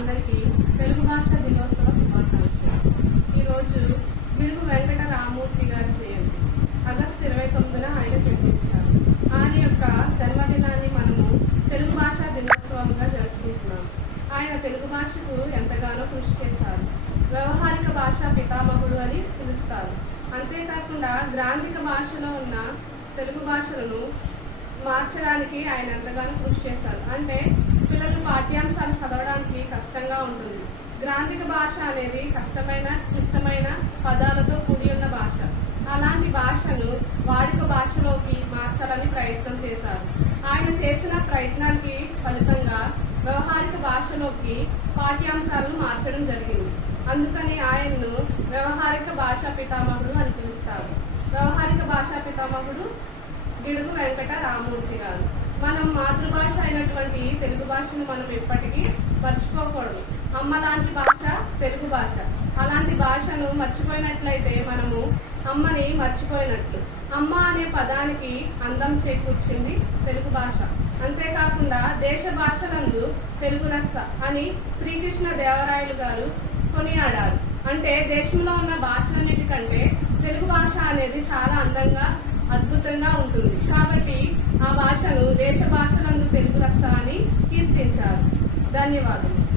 అందరికీ తెలుగు భాష దినోత్సవ శుభాకాంక్షలు. ఈరోజు గిడుగు వెంకట రామూర్తి గారి జయంతి. ఆగస్టు 29న ఆయన జన్మించారు. ఆయన యొక్క జన్మదినాన్ని మనము తెలుగు భాష దినోత్సవంగా జరుపుకుంటున్నాం. ఆయన తెలుగు భాషకు ఎంతగానో కృషి చేశారు. వ్యవహారిక భాషా పితామహుడు అని పిలుస్తారు. అంతేకాకుండా గ్రాంధిక భాషలో ఉన్న తెలుగు భాషలను మార్చడానికి ఆయన ఎంతగానో కృషి చేశారు. అంటే పిల్లలు పాఠ్యాంశాలు చదవడానికి కష్టంగా ఉంటుంది. గ్రాంధిక భాష అనేది కష్టమైన క్లిష్టమైన పదాలతో కూడి ఉన్న భాష. అలాంటి భాషను వాడుక భాషలోకి మార్చాలని ప్రయత్నం చేశారు. ఆయన చేసిన ప్రయత్నానికి ఫలితంగా వ్యవహారిక భాషలోకి పాఠ్యాంశాలను మార్చడం జరిగింది. అందుకని ఆయన్ను వ్యవహారిక భాషా పితామహుడు అని పిలుస్తారు. వ్యవహారిక భాషా పితామహుడు గిడుగు వెంకట రామూర్తి గారు. మనం మాతృభాష అయినటువంటి తెలుగు భాషను మనం ఎప్పటికీ మర్చిపోకూడదు. అమ్మ లాంటి భాష తెలుగు భాష. అలాంటి భాషను మర్చిపోయినట్లయితే మనము అమ్మని మర్చిపోయినట్లు. అమ్మ అనే పదానికి అందం చేకూర్చింది తెలుగు భాష. అంతేకాకుండా దేశ భాషలందు తెలుగు లెస్స అని శ్రీకృష్ణ దేవరాయలు గారు కొనియాడారు. అంటే దేశంలో ఉన్న భాషలన్నిటికంటే తెలుగు భాష అనేది చాలా అందంగా అద్భుతంగా ఉంటుంది. కాబట్టి ఆ భాషను దేశ భాషలందు తెలుగు లెస్స అని కీర్తించారు. ధన్యవాదాలు.